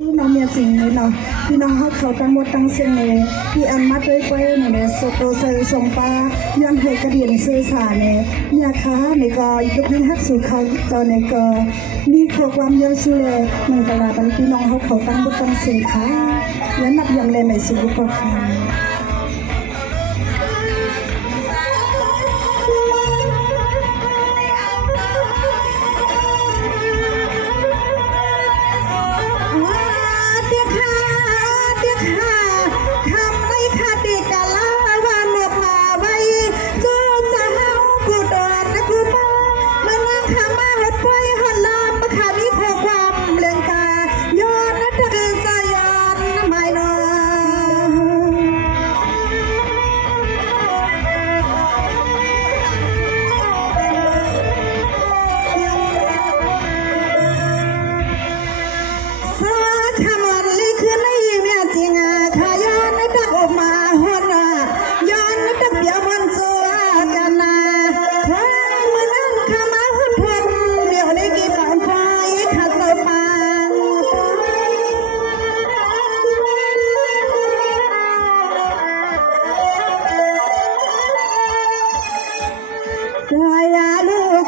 น้องเมียจริงเลยเนาะพี่น้องเขาตั้งหมดตั้งเสียงเลยพี่อันมาด้วยไปเนี่ยโซโตเซอร์ส่งป้ายังเหตุกระเดียนซื้อสาเนี่ยเนี่ยค่ะในก็ยุคนี้ฮักสู่เขาตอนในก็มีข้อความเยอะสุดเลยในตลาดพี่น้องเขาตั้งหมดตั้งเสียงค่ะและนับยังเลยในสุขภาพ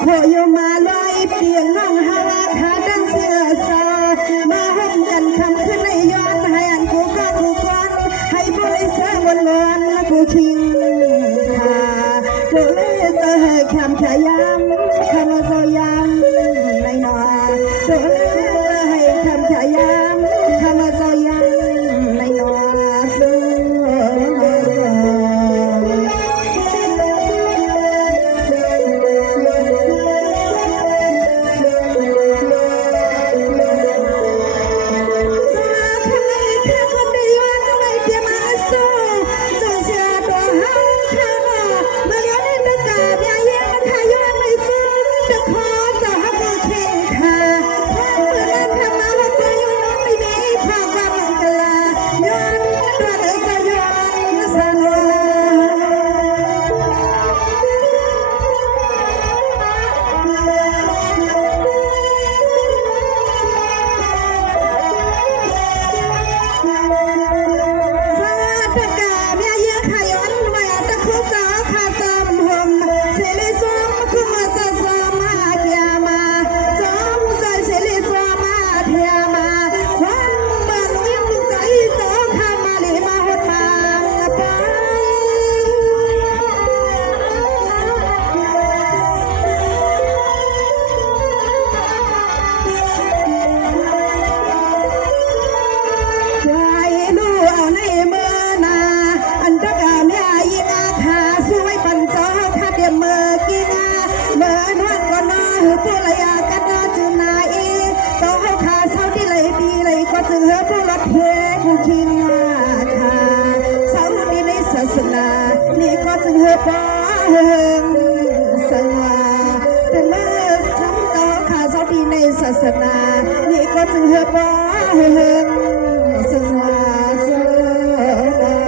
โคโยมาลอยเปียงน้องฮาขาดังเสือซามาห่มกันคำขึ้นในย้อนให้อันกูก็กูก้อนให้บุริเสือบนล้วนกูชิงค่ะกูเลยเสือแคมขยำคำโซยำในนอกูเลยเสือให้แคมขยำคำโซยำในนอซึ่งนี่ก็จึงเฮป้าเฮงสงาเป็นเมื่อช้ำต่อขาเสาดีในศาสนานี่ก็จึงเฮป้าเฮงสงาสงา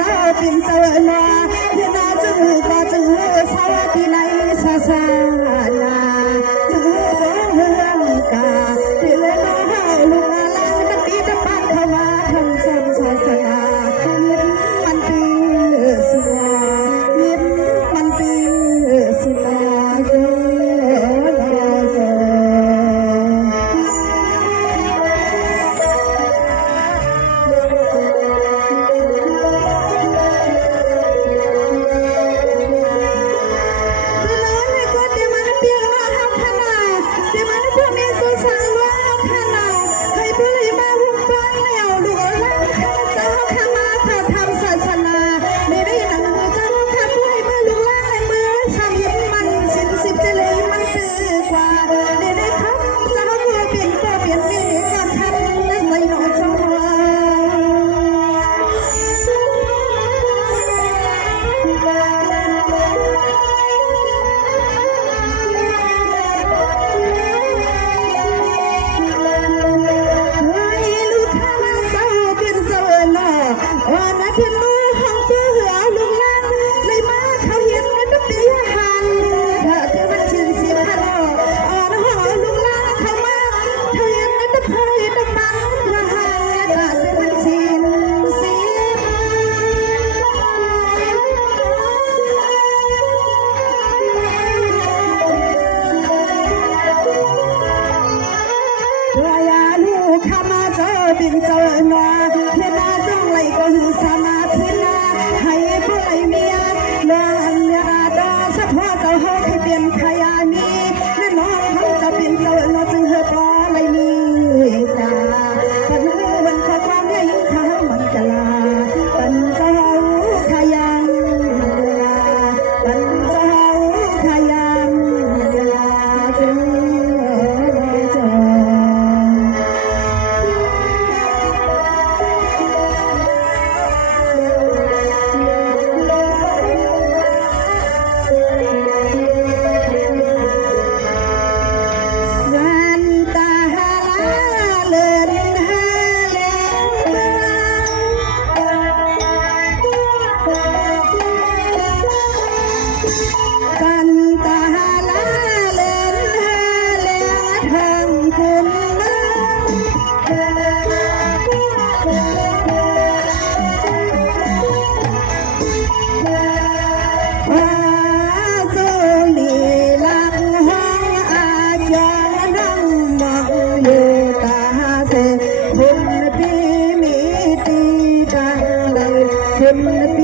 จปินเสวนอที่นาจื้อก็จื้อสาวที่ในศาสนาจื้อก็เฮืองกาที่เลนอเฮาลูกอาลังตะปีตะปัดเข้ามาทำสนศาส คุณปี